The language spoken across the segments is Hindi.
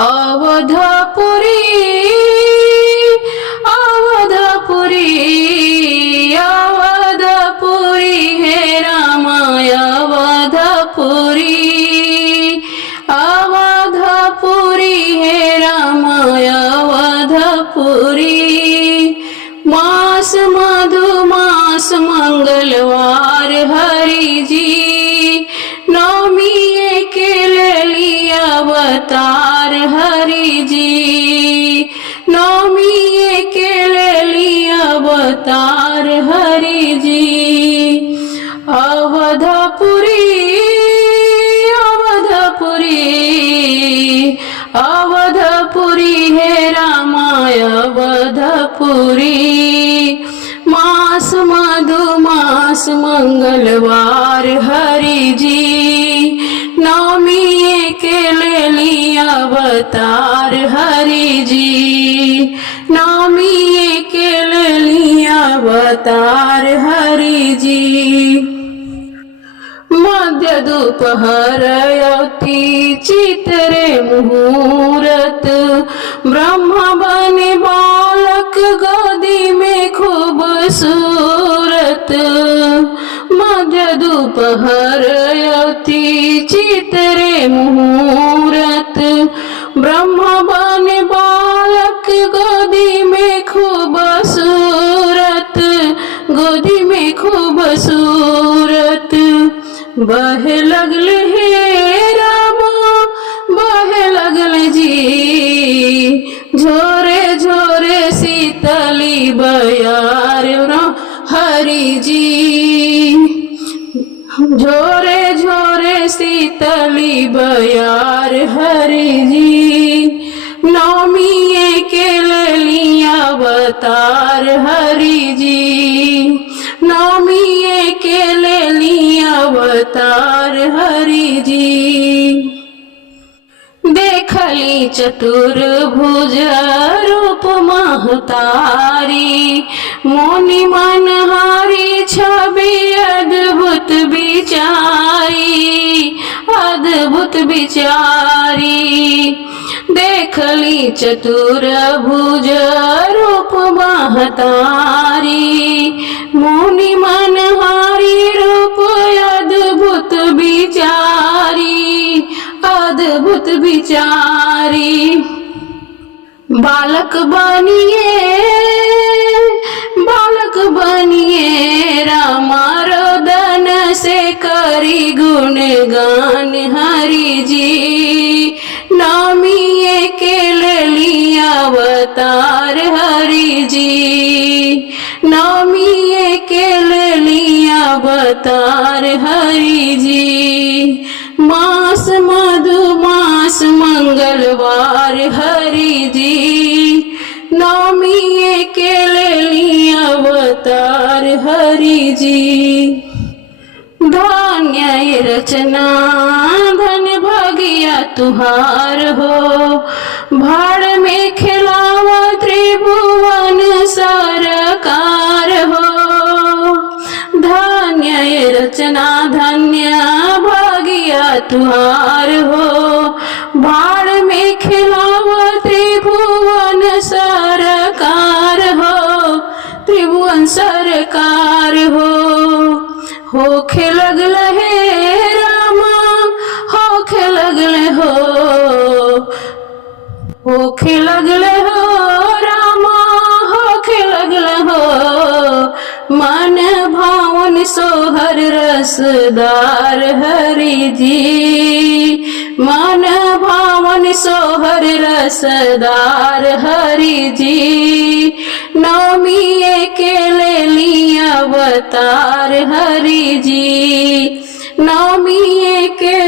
अवधपुरी अवधपुरी अवधपुरी हे रामाय अवधपुरी अवधपुरी हे रामाय अवधपुरी। मास मधुमास मंगलवार हरि जी नवमी के लिए अवतार हरि जी नवमी के लिए अवतार हरि जी। अवधपुरी अवधपुरी अवधपुरी हे रामाय अवधपुरी। मास मधुमास मंगलवार हरि जी नवमी के लिए अवतार हरि जी नवमी के लिए अवतार हरि जी। मध्य दोपहर अति चितरे मुहूर्त ब्रह्म बने बालक गोदी में खूबसूरत। मध्य दोपहर अति चितरे मुहूर्त ब्रह्म बने बालक गोदी में खूबसूरत गोदी में खूबसूरत। बहे लगल हे रामा बहे लगल जी झोरे झोरे शीतली बयार हरि जी झोरे झोरे शीतली बयार हरि जी नवमी के लिए अवतार हरि जी नवमी के लिए अवतार हरि जी। देखली चतुर्भुज रूप महतारी मोनि मनहारी छवि अद्भुत विचारी अद्भुत विचारी। देखली चतुर्भुज रूप महतारी मोनि मनहारी रूप अद्भुत विचारी अद्भुत विचारी। बालक बनिए रामा रोदन से करी गुणगान हरि जी नवमी के लिए अवतार हरि जी नवमी के लिए अवतार हरि जी। मास मधुमास मंगलवार हरि जी नवमी के लिए अवतार हरि जी। धन्य रचना धन भागिया तुहार हो भाड़ में खिलावा त्रिभुवन सरकार हो। धन्य रचना धन्य भागिया तुहार हो भाड़ में खिलावा त्रिभुवन सरकार हो त्रिभुवन सरकार होखे लगल हे रामा होखे लगल होखे लगल हो रामा होखे लगल हो। मन भावन सोहर रसदार हरि जी मन भावन सोहर रसदार हरि जी नवमी के लिए अवतार हरि जी नवमी के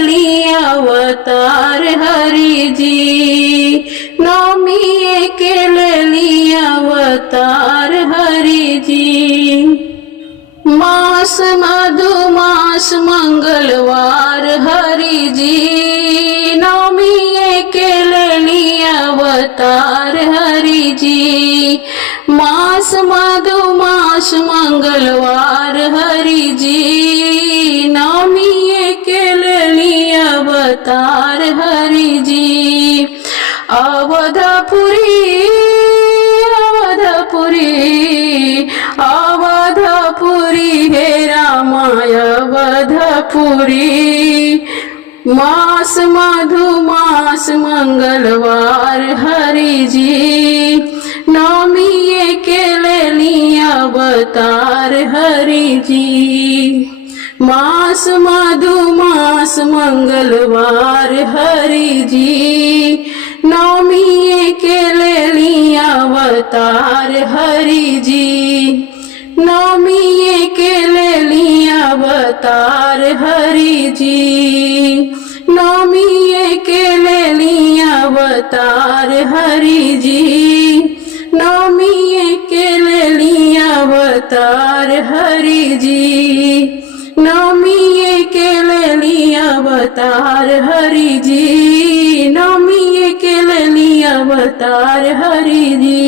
लिए अवतार हरि जी नवमी के लिए अवतार हरि जी। मास मधुमास मंगलवार हरि जी नवमी के लिए अवतार हरि जी मास मधुमास मंगलवार हरि जी नवमी के लिए अवतार हरि जी। अवधपुरी अवधपुरी अवधपुरी हे रामा अवधपुरी मास मधुमास मंगलवार हरि जी नौमी के लेली अवतार हरि जी मास मधुमास मंगलवार हरि जी नौमी के लेली अवतार हरि जी नौमी के लेली अवतार हरि जी नौमी के लेली अवतार हरि जी नौमी के लेली अवतार हरि जी नौमी के लेली अवतार हरि जी नौमी के लेली अवतार हरि जी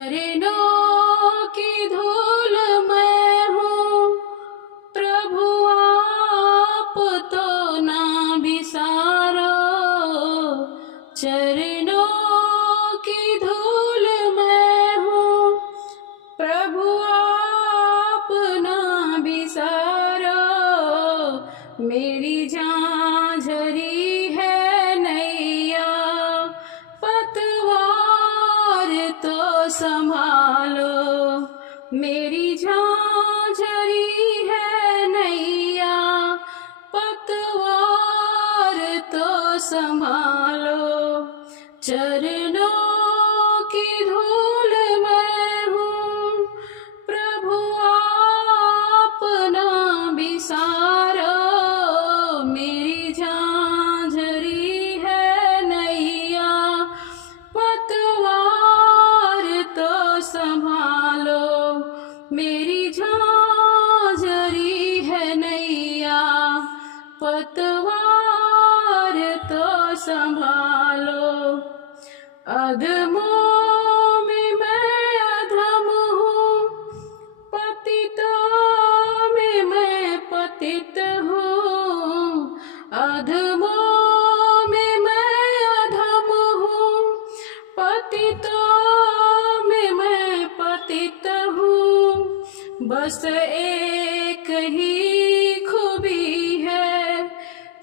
चरणों की धूल मैं हूँ प्रभु आप तो ना बिसारो चरणों की धूल मैं हूँ प्रभु आप ना बिसारो मेरी झांझरी है नैया पतवार तो संभालो मेरी झांझरी है नैया पतवार तो संभालो चरणों की धूल मैं हूँ प्रभु आप ना बिसारो मेरी झांझरी है नैया पतवार तो संभालो मेरी झांझरी है नैया पतवार तो संभालो अधमों में मैं अधम हूँ पतितों में मैं पतित हूँ अधमों में मैं अधम हूँ पतितों में मैं पतित हूँ बस एक ही खूबी है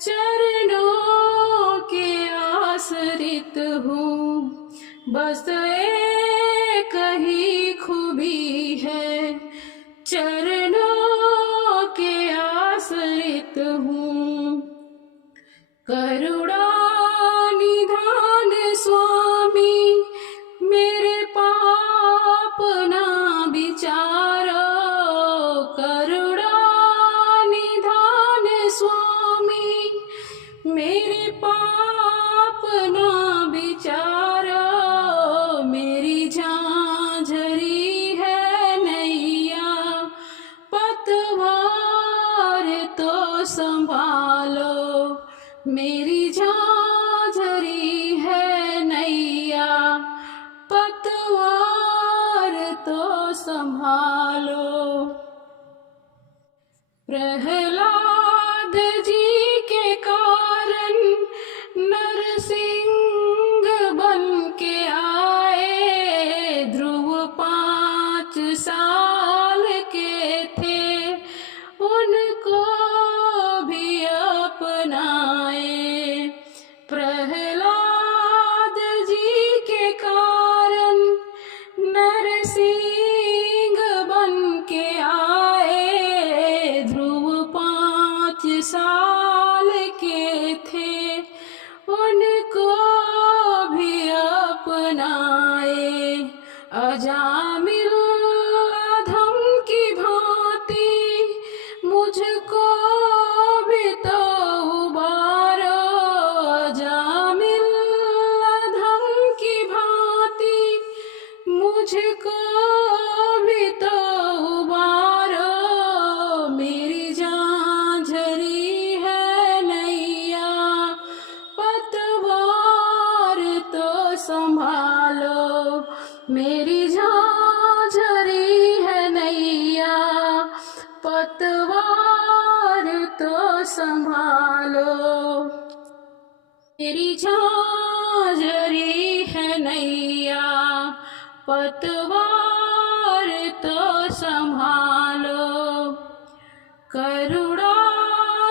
चरणों के आश्रित हूँ बस एक ही खूबी है चरणों के आश्रित हूँ करुणा निधान स्वामी मेरे पाप ना विचारो करुणा निधान स्वामी मेरे पाप ना विचारो मेरी झांझरी है नैया पतवार तो संभालो मेरी झांझरी है नैया पतवार तो संभालो प्रहलाद जी के कारण नरसिंह बन के आए ध्रुव 5 साल के थे उनको भी अपनाए प्रहलाद जी के कारण नरसिंह बन के आए ध्रुव 5 साल के थे उनको भी अपनाए अजामिल अधम की भांति मुझको भी तो उबारो अजामिल अधम की भांति मुझको भी तो उबारो मेरी झांझरी है नैया पतवार तो संभालो मेरी झांझरी है नैया पतवार तो संभालो तेरी झांझरी है नैया, पतवार तो संभालो। करुणा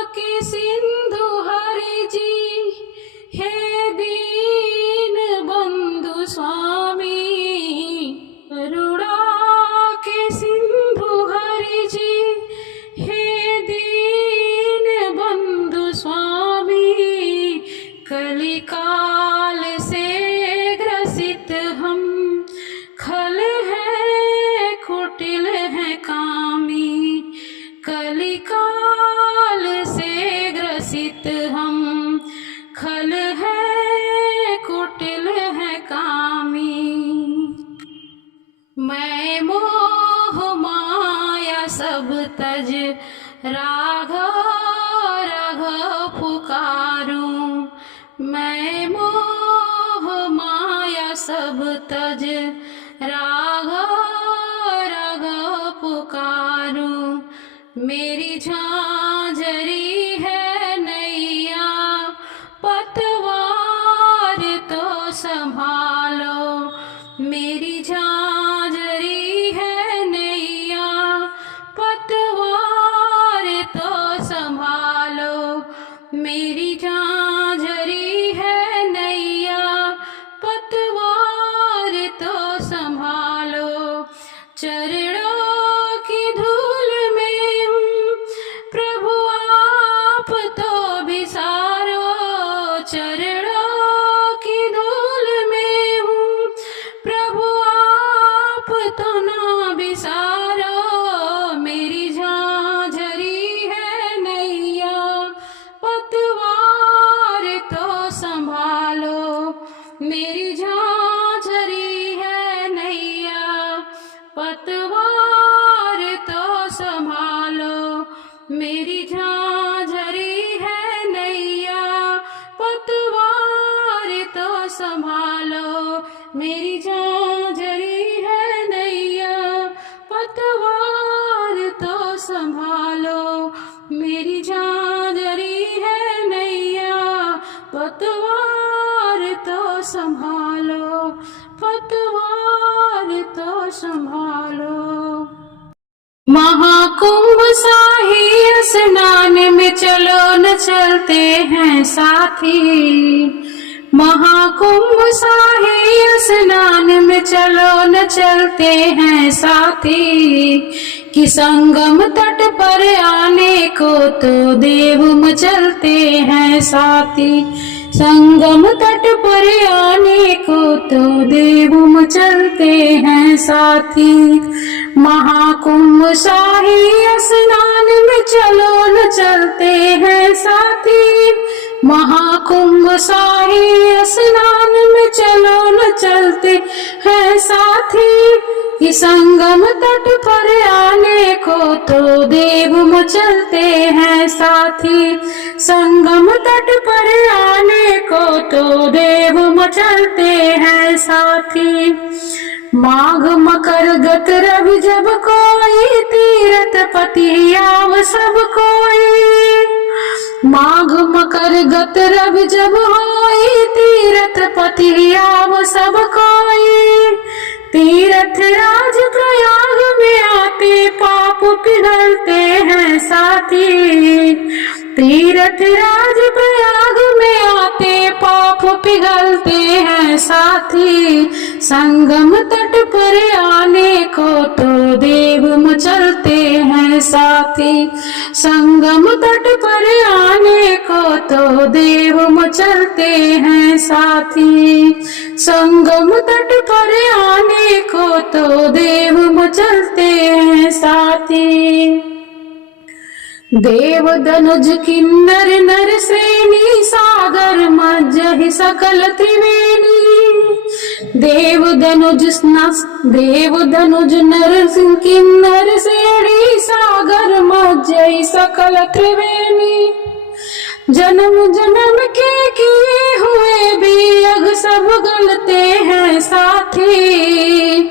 के सिंधु हरि जी, हे दीन बंधु स्वामी। करुणा के सिंधु हरि जी, हे दीन बंधु स्वामी। कलिकाल से ग्रसित हम, खल है कुटिल है कामी। कलिकाल से ग्रसित हम, खल है कुटिल है कामी। मैं मोह माया सब तज, राघव राघव पुकारूं। मैं मोह माया सब तज, राघव राघव पुकारूं। मेरी झांझरी है नैया, पतवार तो संभालो। मेरी झांझरी है नैया, पतवार तो संभालो। मेरी झांझरी है नैया, पतवार तो संभालो। चरणों की धूल में हूँ प्रभु आप तो बिसारो। चरणों की धूल में हूँ प्रभु आप तो ना बिसारो। मेरी झांझरी है नैया, पतवार तो संभालो। मेरी झांझरी है नैया, पतवार तो संभालो। मेरी झांझरी है नैया, पतवार तो संभालो। मेरी झांझरी है नैया, पतवार तो संभालो। मेरी झांझरी है नैया, पतवार तो संभालो। पतवार तो संभालो। महाकुंभ शाही स्नान में चलो न चलते हैं साथी। महाकुंभ शाही स्नान में चलो न चलते हैं साथी। कि संगम तट पर आने को तो देव मचलते हैं साथी। संगम तट पर आने को तो देव मचलते हैं साथी। महाकुंभ शाही स्नान में चलो न चलते हैं साथी। महाकुंभ शाही स्नान में चलो न चलते हैं साथी। कि संगम तट पर आने को तो देव मचलते हैं साथी। संगम तट पर आने को तो देव मचलते हैं साथी। माघ मकर गत रवि जब कोई, तीरथ पति आव सब कोई। माघ मकर गत रवि जब होई, तीरथ पति आव सब कोई। तीरथ राज प्रयाग में आते पाप पिघलते हैं साथी। तीरथ राज प्रयाग में आते पाप पिघलते हैं साथी। संगम तट पर आने को तो देव मचलते हैं साथी। संगम तट पर आने को तो देव मचलते हैं साथी। संगम तट पर आने को तो देव मचलते हैं साथी। देव दनुज किन्नर नर श्रेणी, सागर मज्जहि सकल त्रिवेणी। देव दनुज नर किन्नर श्रेणी, सागर मज्जहि सकल त्रिवेणी। जन्म जन्म के किए हुए भी अग सब गलते हैं साथी।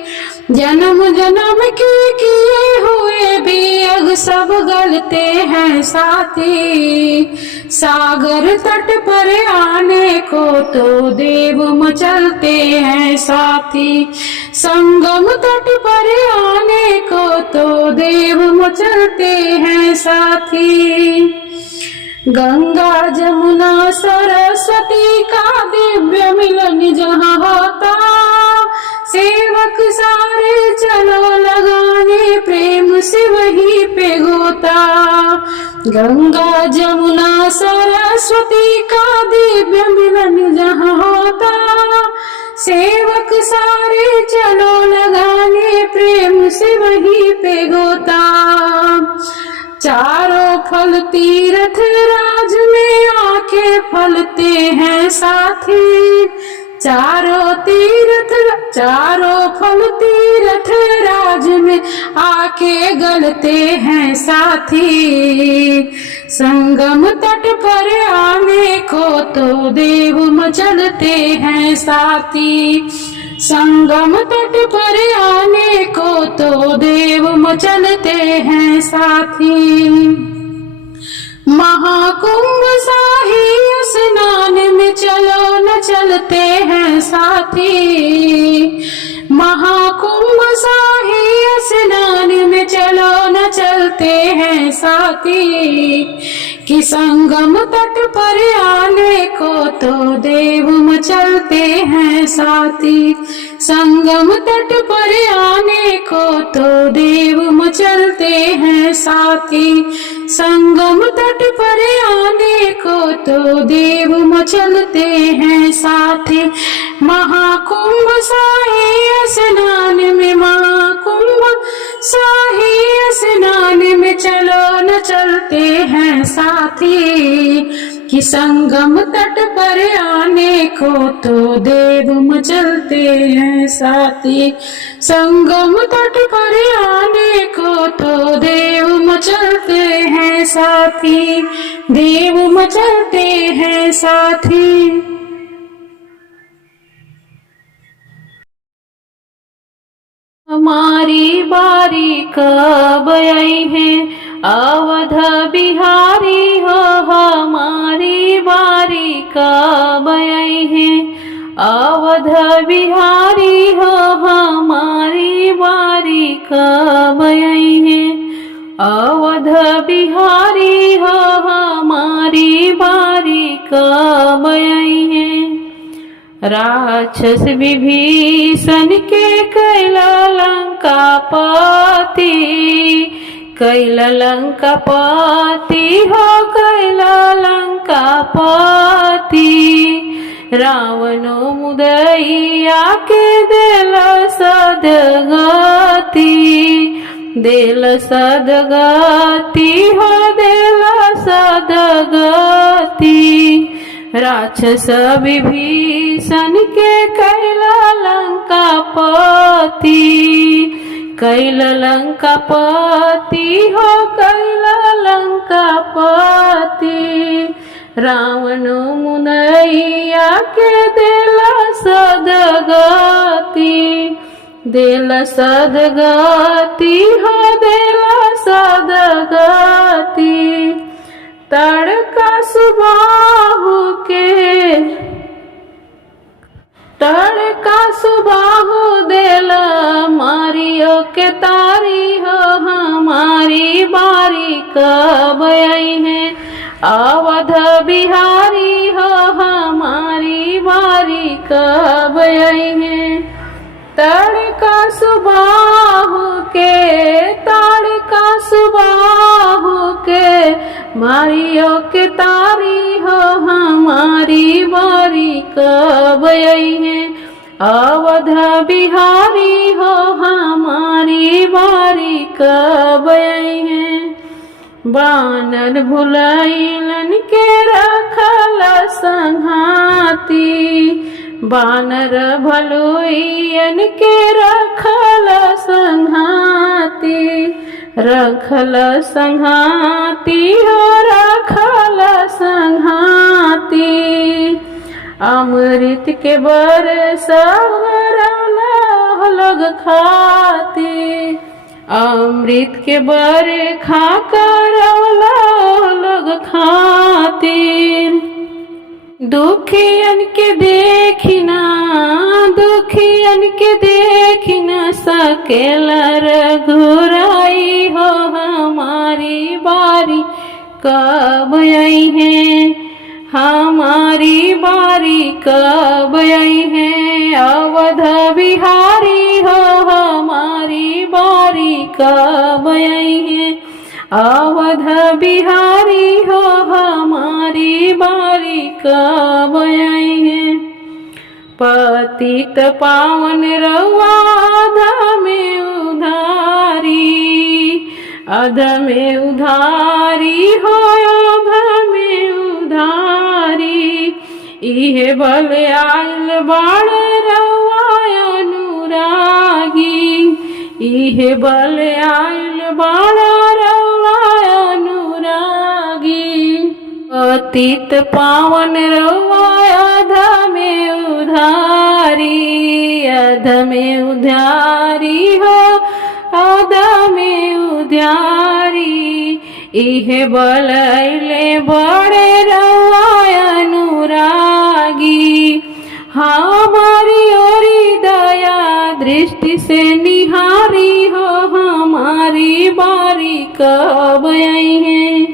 जन्म जन्म के किए हुए भी अग सब गलते हैं साथी। सागर तट पर आने को तो देव मचलते हैं साथी। संगम तट पर आने को तो देव मचलते हैं साथी। गंगा जमुना सरस्वती का दिव्य मिलन जहाँ होता, सेवक सारे चलो लगाने प्रेम से वहीं पे गोता। गंगा जमुना सरस्वती का दिव्य मिलन जहाँ होता, सेवक सारे चलो लगाने प्रेम से वहीं पे गोता। चारों फल तीर्थ राज में आके फलते हैं साथी। चारों फल तीर्थ राज में आके गलते हैं साथी। संगम तट पर आने को तो देव मचलते हैं साथी। संगम तट पर आने को तो देव मचलते हैं साथी। महाकुंभ शाही स्नान में चलो न चलते हैं साथी। महाकुंभ शाही स्नान में चलो न चलते हैं साथी। कि संगम तट पर आने को तो देव मचलते हैं साथी। संगम तट पर आने को तो देव मचलते हैं साथी। संगम तट पर आने को तो देव मचलते हैं साथी। महाकुंभ शाही स्नान में, महाकुंभ शाही स्नान में चलो न चलते हैं साथी। कि संगम तट पर आने को तो देव मचलते हैं साथी। संगम तट पर आने को तो देव मचलते हैं साथी। देव मचलते हैं साथी। हमारी बारी कब आई है अवध बिहारी हो। हमारी बारी कब आई है अवध बिहारी हो। हमारी बारी कब आई है अवध बिहारी हो। हमारी बारी कब आई है। राक्षस विभीषण के कैला लंका पति, कैला लंका पति हो। कैला लंका पति रावणो मुदैया के देल सदगति। देल सदगति हो, देल सदगति। राक्षस विभीषण के कैला लंका पति। कैला लंका पति हो, कैला लंका पति। रावणो मुनैया के देला सदगति। देला सदगति हो, देला सदगति। तड़का सुबाहु के, तड़का सुबाहु देला मारियो के तारी हो। हमारी बारी कब आई है अवध बिहारी हो। हमारी बारी कब आई है। तड़का सुबाहु के, तड़का सुबाहु के मारियो के तारी हो। हमारी बारी कब आई है अवध बिहारी हो। हमारी बारी कब आई है। बानर भुलाइलन के रखल संघाती। बानर भलुइयन के रखल संघाती। रखल संघाती हो, रखल संघाती। अमृत के बरसवरल लग खाती। अमृत के बरखा करौला लोग खातिर। दुखियन के देखिना, दुखियन के देखिना सकेला रघुराई हो, हमारी बारी कब आई है, हमारी बारी कब आई है। अवध बिहारी हो, हमारी बारी कब आई है, अवध बिहारी हो, हमारी बारी कब आई है। पतित पावन रउआ अध में उधारी, अध में उधारी हो, अध में उधारी। इहे बल आइल बाड़े रउआ अनुरागी, इहे बल आइल बाड़ा रउआ अनुरागी। पतित पावन रउआ अध में उधारी, अध में उधारी हो, अध में उधारी। इहे बल आइले बड़े रउआ अनुरागी, हमारी ओरी दया दृष्टि से निहारी हो, हमारी बारी कब आई है,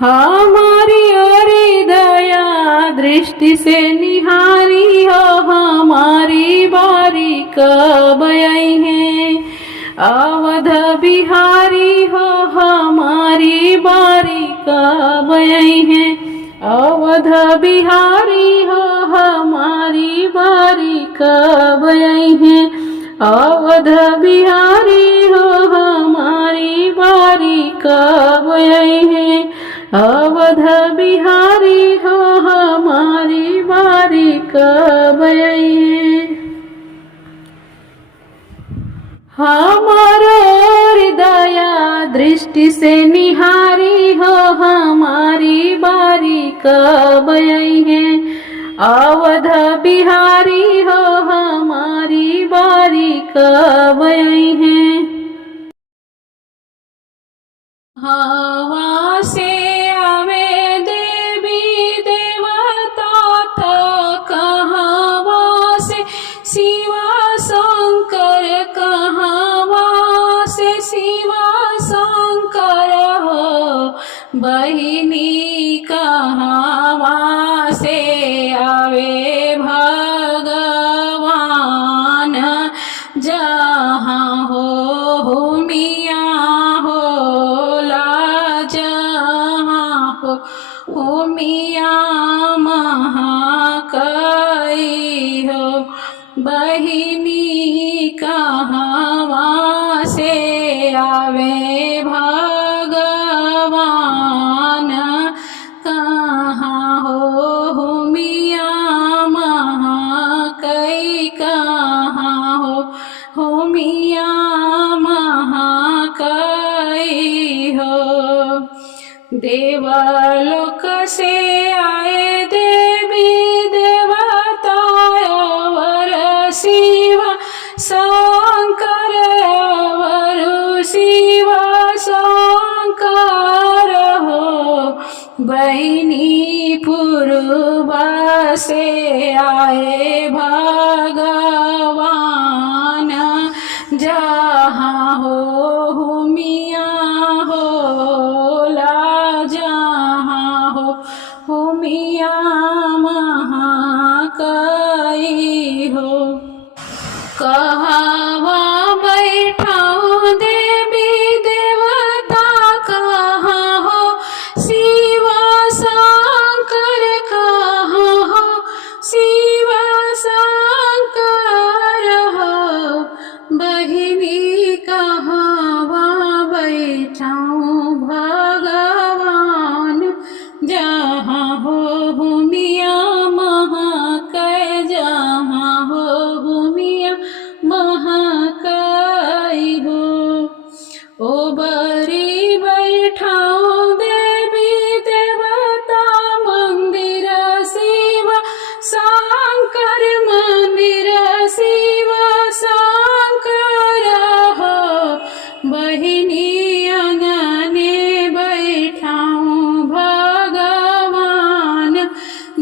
हमारी ओरी दया दृष्टि से निहारी हो, हमारी बारी कब आई है। अवध बिहारी हो, हमारी बारी कब आई है, अवध बिहारी हो, हमारी बारी कब आई है, अवध बिहारी हो, हमारी बारी कब आई है, अवध बिहारी हो, हमारी बारी कब आई है। हमारो हृदया दृष्टि से निहारी हो, हमारी बारी कब आई है, अवध बिहारी हो, हमारी बारी कब आई है। हवा से आवे देवी देवता तो कहवा से शिवा शंकर, कहवा से शिवा शंकर हो। बहिनी कहवा से आवे भगवान, जहाँ हो मियाँ होला, जहाँ हो मियाँ महाकाई हो। बहिनी कहवा से आवे भगवान, कहाँ हो मियाँ महाकाई, कहाँ हो मियाँ महाकाई हो। देवलोक से आए देवी देवता अवर शिव शंकर, अवर शिव शंकर हो। बहिनी पूर्वा से आए भगवान, जहाँ हो मियाँ होला, जहाँ हो मियाँ महाकाई हो। कहवा बैठाऊं देवी देवता, कहाँ हो शिव शंकर, कहाँ हो शिव शंकर हो। बहिनी कहवा बैठाऊं भगवान, जहाँ हो मियाँ महाकाई, जहाँ हो मियाँ महा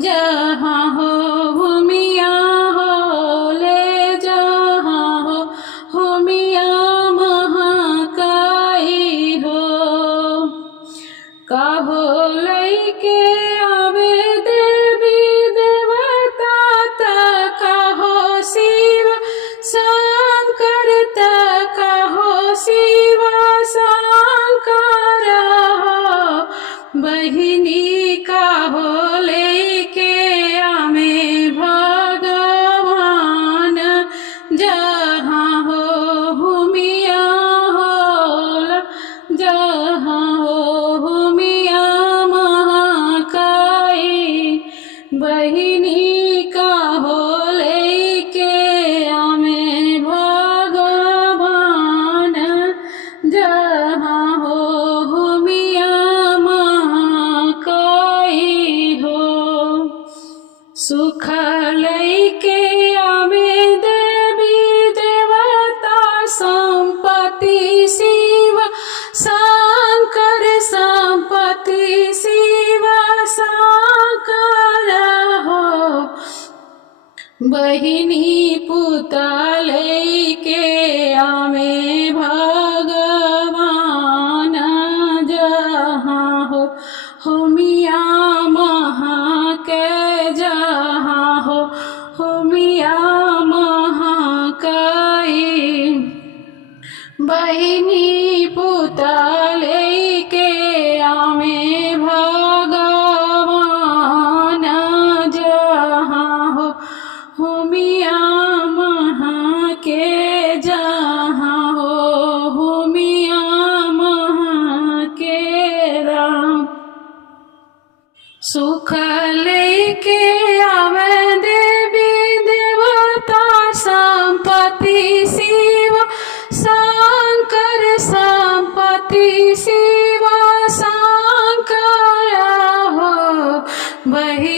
जहाँ हो भूमिया हो ले जहाँ हो मिया महाकाई हो कहो लैके आवे देवी देवता त कहो शिव शंकर त कहो शिव शंकर हो बहिनी कहो लेके आमे भगवान जहाँ हो भूमिया हो जहाँ हो भूमिया महाकाई बहिनी कहो लेके आमे भगवान जहाँ हो भूमिया महाकाई हो सुख लैके आवे देवी देवता संपत्ति शिव शंकर संपत्ति शिव शंकर हो बहिनी पुता लैके आवे भगवान जहाँ हो मिया महाके जहाँ हो मिया महाकाई बहिनी पुता लेके आवे भगवान जहाँ हो मिया महाके जहाँ हो मिया महाके राम सुख लेके आवे देवी देवता संपत्ति शिव शंकर संपत्ति शिव शंकर हो बहि